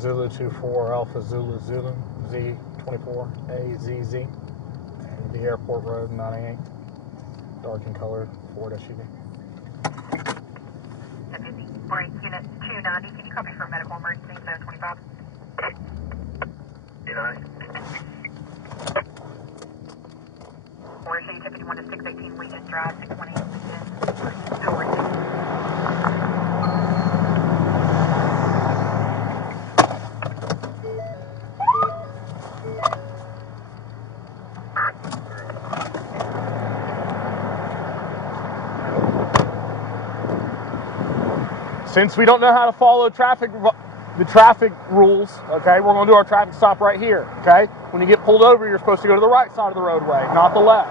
Zulu 24 Alpha Zulu Zulu Z24 AZZ. And the Airport Road 98. Dark in color, Ford SUV. Deputy, break unit 290. Can you copy for medical emergency 725? 290. Or show you Deputy 1 to 618 Legion Drive, 620 Legion. Still working. Since we don't know how to follow the traffic rules, okay, we're going to do our traffic stop right here, okay? When you get pulled over, you're supposed to go to the right side of the roadway, not the left.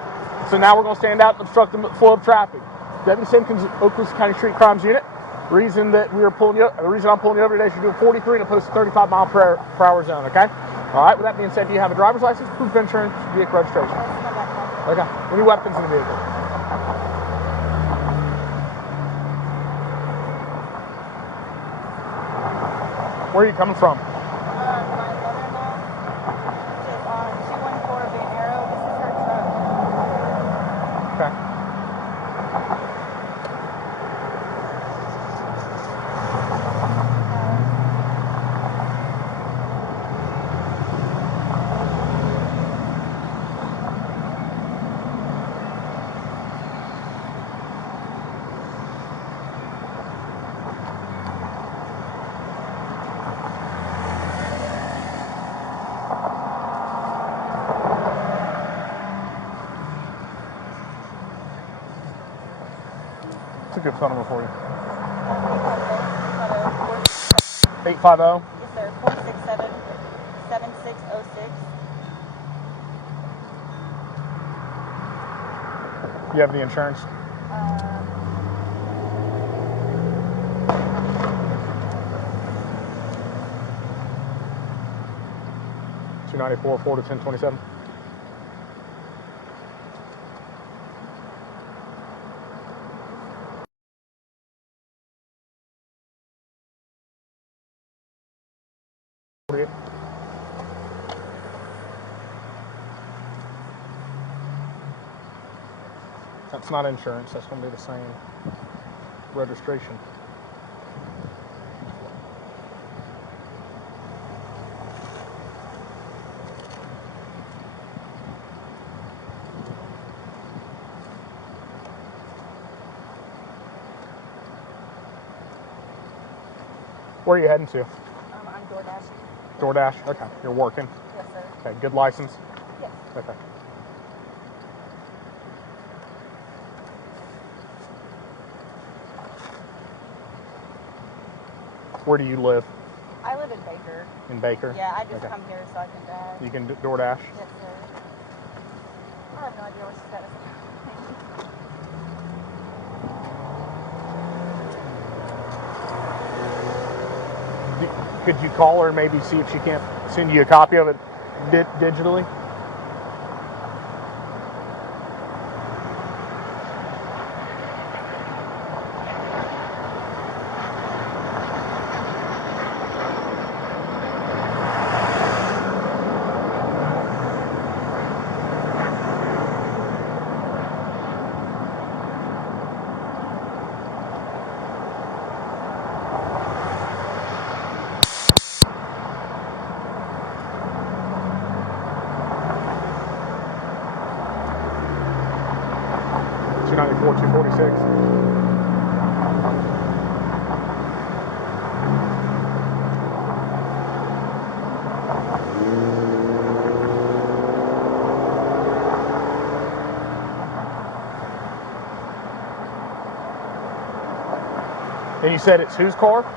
So now we're going to stand out and obstruct the flow of traffic. Deputy Simpkins, Okaloosa County Street Crimes Unit. The reason I'm pulling you over today is you're doing 43 in a posted 35 mile per hour zone, okay? All right, with that being said, do you have a driver's license, proof of insurance, vehicle registration? Okay. Any weapons in the vehicle? Where are you coming from? My mother-in-law is on 214 Van Arrow. This is her truck. Okay. It's a good phone number for you. 850? Yes, sir. 467-7606. You have the insurance? 294 4 to 1027. That's not insurance. That's going to be the same registration. Where are you heading to? I'm DoorDash. DoorDash? Okay. You're working? Yes, sir. Okay. Good license? Yes. Okay. Where do you live? I live in Baker. In Baker? Yeah, I just Okay. come here so I can drive. You can DoorDash? Yes, sir. I have no idea what she's got to say. Could you call her and maybe see if she can't send you a copy of it digitally? $294, $246. And you said it's whose car? It's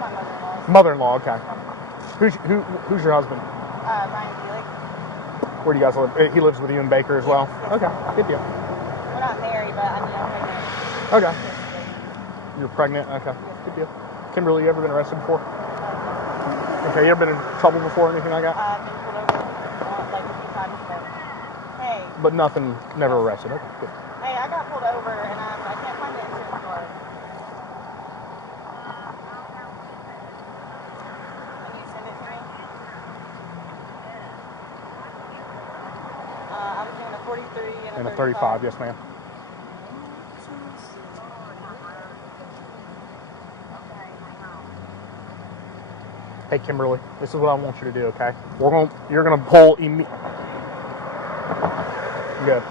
my mother-in-law's. Mother-in-law, okay. Who's your husband? Ryan Felix. Where do you guys live? He lives with you in Baker as well? Yes. Okay, good deal. We're not married, but I'm pregnant. Okay. You're pregnant? Okay, good deal. Kimberly, you ever been arrested before? Okay, you ever been in trouble before or anything like that? I've been pulled over like a few times, but hey. But nothing, never arrested. Okay, good. Hey, I got pulled over and I can't find the insurance card. Can you send it to 43 And a 35, yes, ma'am. Hey, Kimberly, this is what I want you to do, okay? You're gonna pull Good.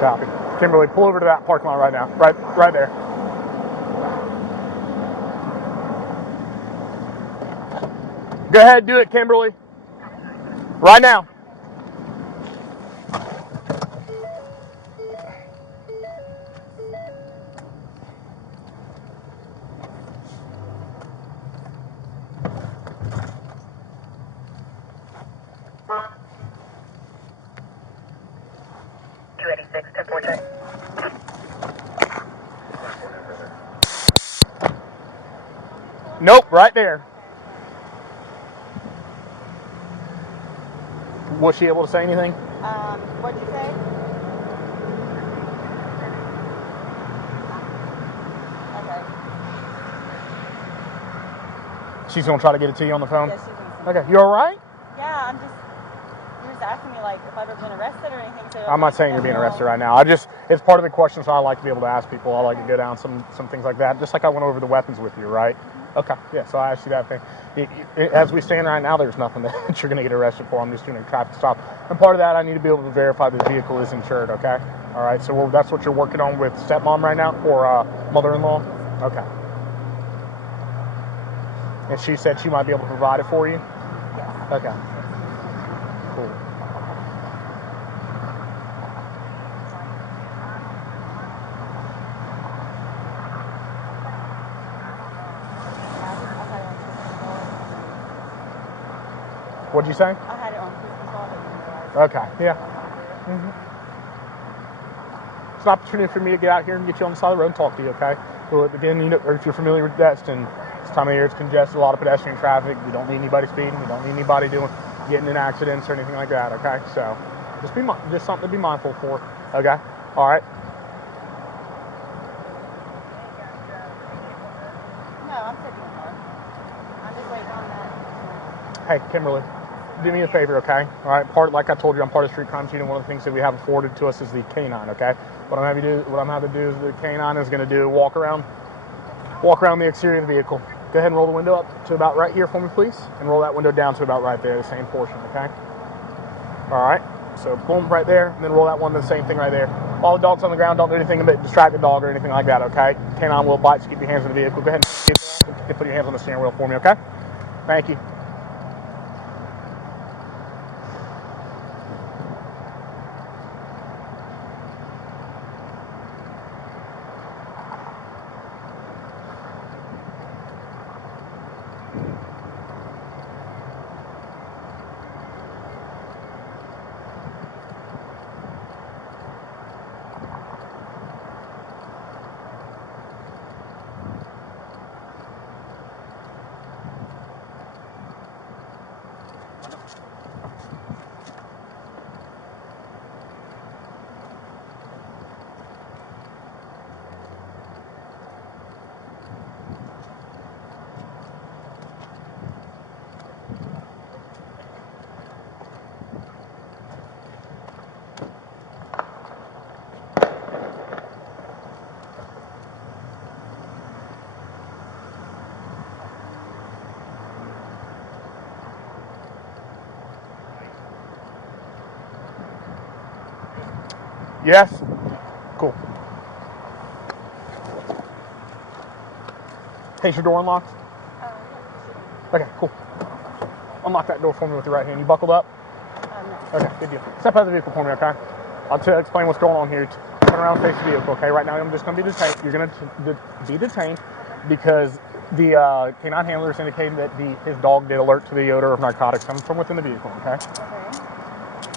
Copy. Kimberly, pull over to that parking lot right now. Right there. Go ahead, do it, Kimberly. Right now. Nope, right there. Was she able to say anything? What'd you say? Okay. She's gonna try to get it to you on the phone? Yeah, she's gonna. Okay, you all right? Yeah, you're just asking me, like, if I've ever been arrested or anything. So I'm not saying you're being arrested right now. It's part of the questions I like to be able to ask people. I like to go down some things like that, just like I went over the weapons with you, right? Okay, yeah, so I asked you that thing. As we stand right now, there's nothing that you're going to get arrested for. I'm just doing a traffic stop. And part of that, I need to be able to verify the vehicle is insured, okay? All right, so that's what you're working on with stepmom right now, or mother-in-law? Okay. And she said she might be able to provide it for you? Yes. Okay. Cool. What'd you say? I had it on cruise control. I didn't realize. Okay, yeah. It's an opportunity for me to get out here and get you on the side of the road and talk to you, okay? Well, again, or if you're familiar with Destin, this time of year it's congested, a lot of pedestrian traffic. We don't need anybody speeding. We don't need anybody getting in accidents or anything like that, okay? So just something to be mindful for, okay? All right? No, I'm taking the car. I'm just waiting on that. Hey, Kimberly, do me a favor, okay? All right, like I told you, I'm part of the street crime team, and one of the things that we have afforded to us is the Canine, okay? What I'm having to do is the Canine is going to do walk around the exterior of the vehicle. Go ahead and roll the window up to about right here for me, please, and roll that window down to about right there, the same portion, okay? All right, so boom, right there, and then roll that one, the same thing right there. All the dogs on the ground, don't do anything to distract the dog or anything like that, okay? Canine will bite, so keep your hands in the vehicle. Go ahead and put your hands on the steering wheel for me, okay? Thank you. Yes? Cool. Hey, is your door unlocked? Okay, cool. Unlock that door for me with your right hand. You buckled up? No. Okay, good deal. Step out of the vehicle for me, okay? I'll explain what's going on here. Turn around and face the vehicle, okay? Right now, I'm just going to be detained. You're going to be detained because the canine handlers indicated that his dog did alert to the odor of narcotics coming from within the vehicle, okay? Okay.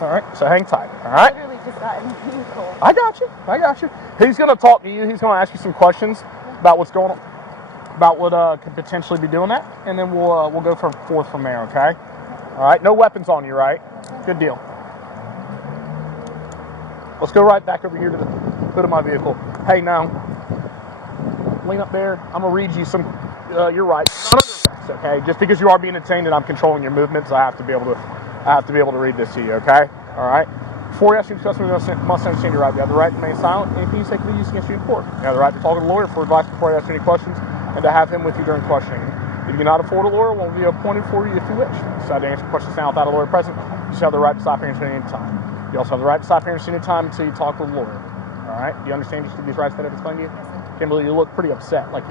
All right, so hang tight, all right? I literally just got in the vehicle. I got you. He's going to talk to you. He's going to ask you some questions about what's going on, about what could potentially be doing that, and then we'll go forth from there, okay? All right, no weapons on you, right? Good deal. Let's go right back over here to the hood of my vehicle. Hey, now, lean up there. I'm going to read you some your rights. Okay, just because you are being detained and I'm controlling your movements, I have to be able to read this to you. Okay, all right. Before you ask your question, you must understand your right. You have the right to remain silent. Anything you say can be used against you in court. You have the right to talk to a lawyer for advice before you ask any questions, and to have him with you during questioning. If you cannot afford a lawyer, one will be appointed for you if you wish. Decide to answer questions now without a lawyer present. You still have the right to stop answering any time. You also have the right to stop answering any time until you talk to a lawyer. All right? Do you understand each of these rights that I've explained to you? Yes, sir. Kimberly, you look pretty upset. I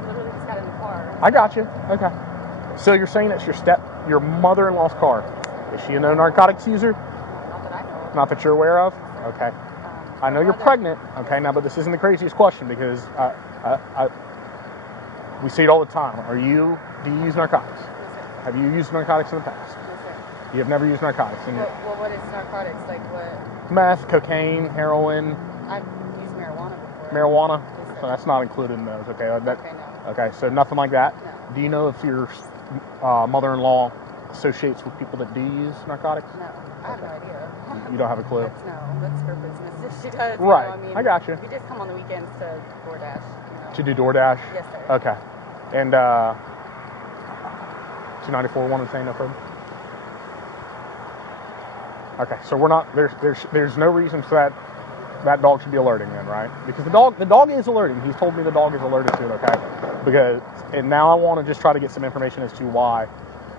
literally just got in the car. I got you. Okay. So you're saying it's your mother-in-law's car? Is she a no narcotics user? Not that I know of. Not that you're aware of? Okay. I know you're pregnant. Okay. Now, but this isn't the craziest question because we see it all the time. Do you use narcotics? Yes, sir. Have you used narcotics in the past? Yes, sir. You have never used narcotics. Well, what is narcotics? Like what? Meth, cocaine, heroin, I've used marijuana before. marijuana? Yes, sir. So that's not included in those. Okay. Okay, no. Okay. So nothing like that? No. Do you know if your mother-in-law associates with people that do use narcotics? No. I have no idea. You don't have a clue? That's her business if she does. Right. You know, I mean, I got you. We just come on the weekends to DoorDash. To do DoorDash? Yes, sir. Okay. And 294-1 is saying no further? Okay, so we're not, there's no reason for that dog should be alerting then, right? Because the dog is alerting. He's told me the dog is alerted to it, okay? And now I want to just try to get some information as to why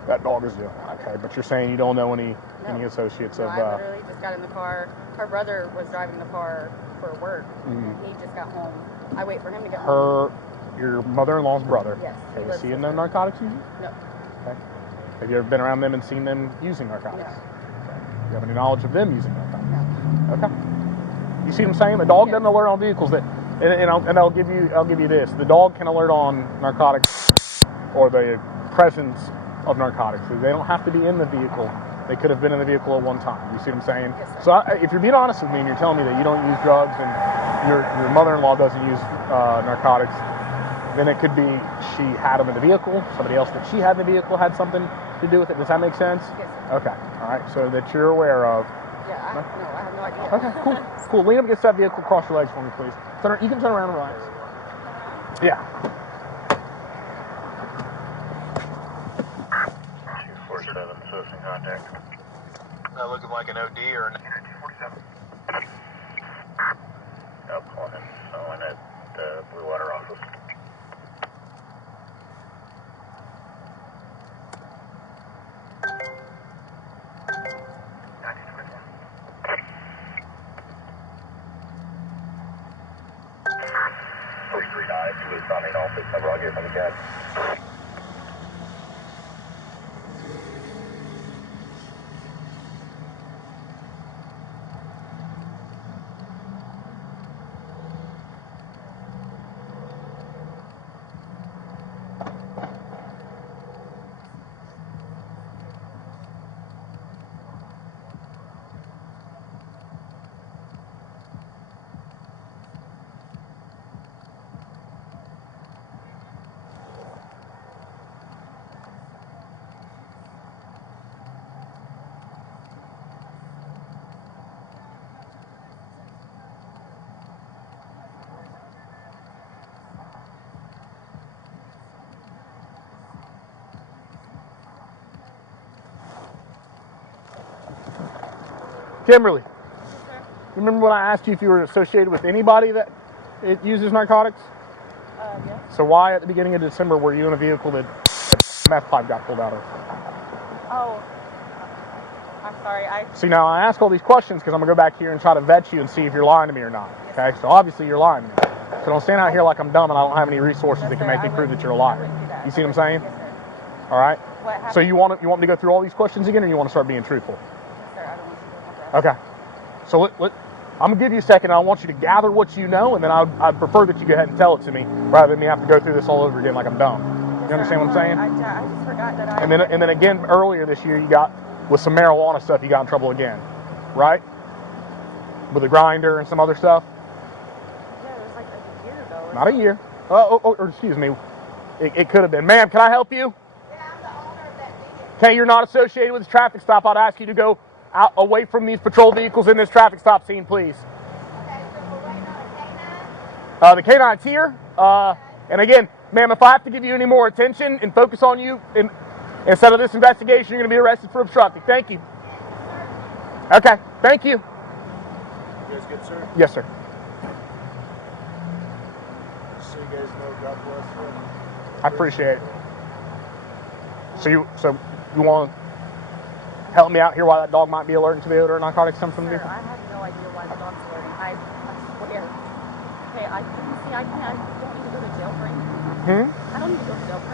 that dog is doing it, okay? But you're saying you don't know any associates of... I literally just got in the car. Her brother was driving the car for work. Mm-hmm. He just got home. I wait for him to get home. Your mother-in-law's brother? Yes. Okay, is he a no narcotics user? No. Okay. Have you ever been around them and seen them using narcotics? No. Do you have any knowledge of them using narcotics? No. Okay. You see what I'm saying? The dog doesn't alert on vehicles and I'll give you this. The dog can alert on narcotics or the presence of narcotics. They don't have to be in the vehicle. They could have been in the vehicle at one time. You see what I'm saying? Yes, so if you're being honest with me and you're telling me that you don't use drugs and your mother-in-law doesn't use narcotics, then it could be she had them in the vehicle. Somebody else that she had in the vehicle had something to do with it. Does that make sense? Yes, sir. Okay. All right. So that you're aware of. Yeah, I have no idea. Okay, cool. Cool. Lean up against that vehicle. Cross your legs for me, please. You can turn around and relax. Yeah. 247, citizen contact. Not looking like an OD or an... 247. Up on him. Someone at the Blue Water office. First 3 dives was on the office. Number I'll get from the cab. Kimberly, remember when I asked you if you were associated with anybody that uses narcotics? Yeah. So why at the beginning of December were you in a vehicle that meth pipe got pulled out of? Oh. I'm sorry. See, now I ask all these questions because I'm going to go back here and try to vet you and see if you're lying to me or not. Okay? So obviously you're lying to me. So don't stand out here like I'm dumb and I don't have any resources that can make me prove that you're a liar. You see what I'm saying? Yes, sir. All right? What happened? So you want me to go through all these questions again, or you want to start being truthful? Yes, sir. I don't want you to go through that. Okay. So I'm going to give you a second. I want you to gather what you know, and then I'd prefer that you go ahead and tell it to me rather than me have to go through this all over again like I'm dumb. You understand what I'm saying? I just forgot that I... And then again, earlier this year, you got, with some marijuana stuff, you got in trouble again, right? With a grinder and some other stuff? Yeah, it was like a year ago. Not a year. Or excuse me. It could have been. Ma'am, can I help you? Yeah, I'm the owner of that vehicle. Okay, you're not associated with this traffic stop. I'd ask you to go out away from these patrol vehicles in this traffic stop scene, please. Okay, so we're waiting on a Canine? The Canine's here, And again, ma'am, if I have to give you any more attention and focus on you instead of this investigation, you're going to be arrested for obstructing. Thank you. Okay, thank you. You guys good, sir? Yes, sir. So you guys know God bless you. I appreciate it. So you want to help me out here why that dog might be alerting to the odor of narcotics coming from the vehicle? I have no idea why the dog's alerting. I swear. Okay, I don't need to go to jail for anything. I don't need to go to jail for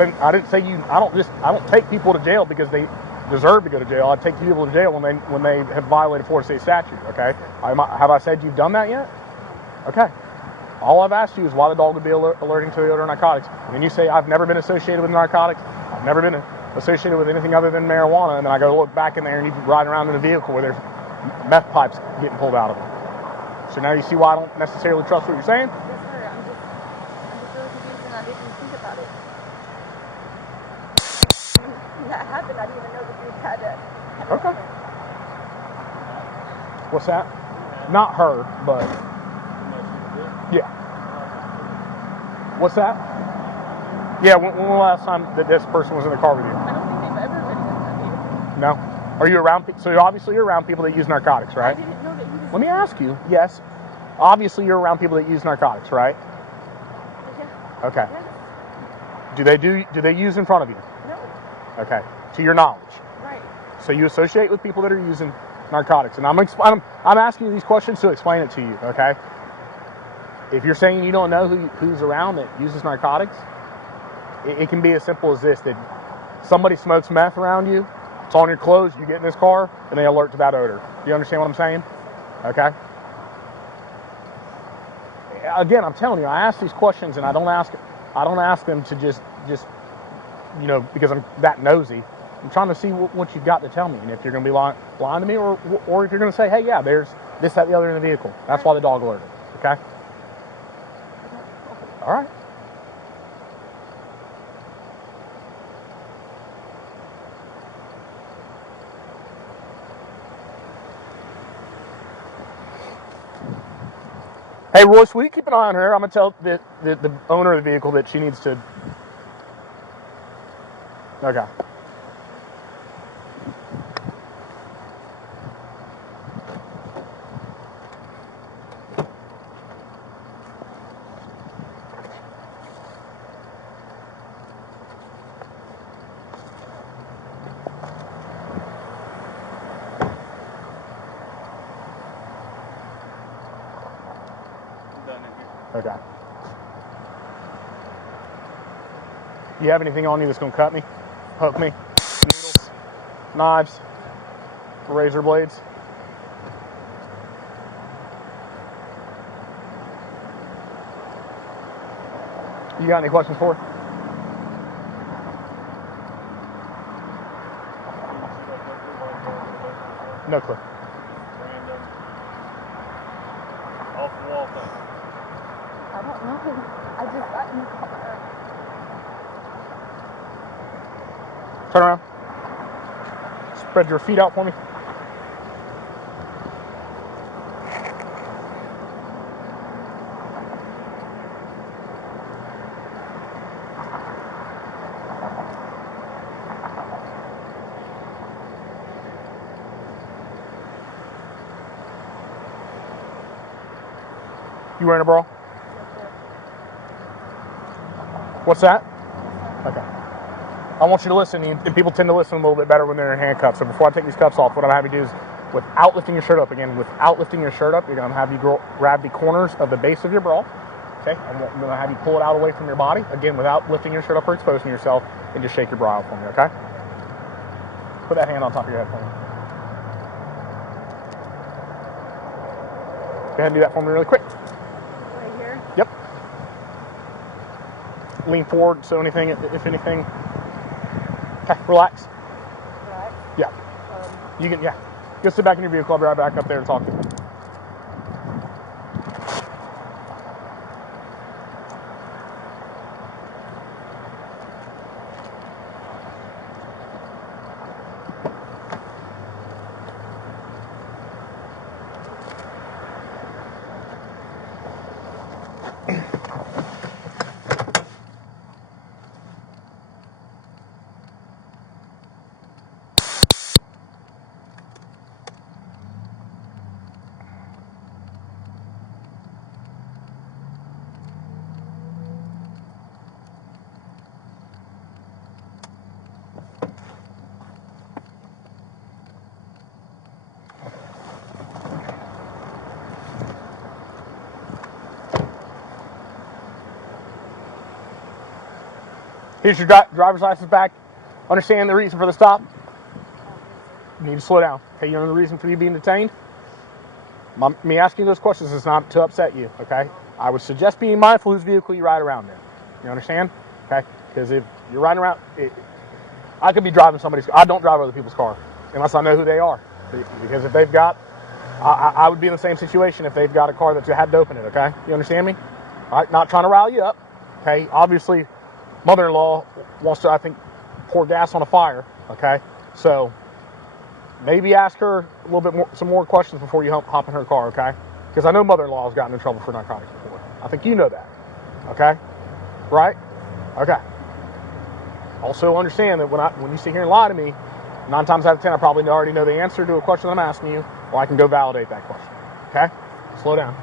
anything. I didn't say you. I don't take people to jail because they deserve to go to jail. I take people to jail when they have violated Florida state statute. Okay. Have I said you've done that yet? Okay. All I've asked you is why the dog would be alerting to the odor of narcotics. And then you say I've never been associated with narcotics. I've never been associated with anything other than marijuana. And then I go look back in there and you're riding around in a vehicle where there's meth pipes getting pulled out of it. So now you see why I don't necessarily trust what you're saying? Yes, sir. I'm just really confused and I didn't think about it. When that happened, I didn't even know that we had that. Okay. What's that? Not her, but yeah. What's that? Yeah, when the last time that this person was in the car with you? I don't think they've ever been in that vehicle. No? Are you around, so obviously you're around people that use narcotics, right? I didn't know that he was... Let me ask you, yes. Obviously you're around people that use narcotics, right? Yeah. Okay. Yes. Do they use in front of you? No. Okay. To your knowledge. Right. So you associate with people that are using narcotics. And I'm asking you these questions to explain it to you, okay? If you're saying you don't know who's around that uses narcotics, it can be as simple as this, that somebody smokes meth around you, it's on your clothes, you get in this car, and they alert to that odor. Do you understand what I'm saying? Okay? Again, I'm telling you, I ask these questions and I don't ask them to just because I'm that nosy. I'm trying to see what you've got to tell me, and if you're going to be lying to me, or if you're going to say, hey, yeah, there's this, that, the other in the vehicle. That's why the dog alerted. Okay? All right. Hey, Royce, will you keep an eye on her? I'm going to tell the owner of the vehicle that she needs to... Okay. Okay. You have anything on you that's going to cut me? Poke me? Needles? Knives? Razor blades? You got any questions for her? No clue. Random. Off the wall thing. I don't know. I just got in the car. Turn around. Spread your feet out for me. You wearing a bra? What's that? Okay. I want you to listen, and people tend to listen a little bit better when they're in handcuffs. So before I take these cuffs off, what I'm going to have you do is, without lifting your shirt up, you're going to have you grab the corners of the base of your bra. Okay? I'm going to have you pull it out away from your body, again, without lifting your shirt up or exposing yourself, and just shake your bra out for me, okay? Put that hand on top of your head for me. Go ahead and do that for me really quick. Right here? Yep. Lean forward, so anything, if anything. Okay, relax. Right. Yeah. You can, yeah. Go sit back in your vehicle. I'll be right back up there and talk to you. Here's your driver's license back. Understand the reason for the stop? You need to slow down. Okay, you know the reason for you being detained? Me asking those questions is not to upset you, okay? I would suggest being mindful whose vehicle you ride around in. You understand? Okay? Because if you're riding around, I could be driving somebody's car. I don't drive other people's car unless I know who they are. Because if they've got, I would be in the same situation if they've got a car that you had to open it, okay? You understand me? All right, not trying to rile you up, okay? Obviously, mother-in-law wants to, I think, pour gas on a fire, okay? So maybe ask her a little bit more, some more questions before you hop in her car, okay? Because I know mother-in-law has gotten in trouble for narcotics before. I think you know that, okay? Right? Okay. Also understand that when you sit here and lie to me, 9 times out of 10, I probably already know the answer to a question I'm asking you, or I can go validate that question, okay? Slow down.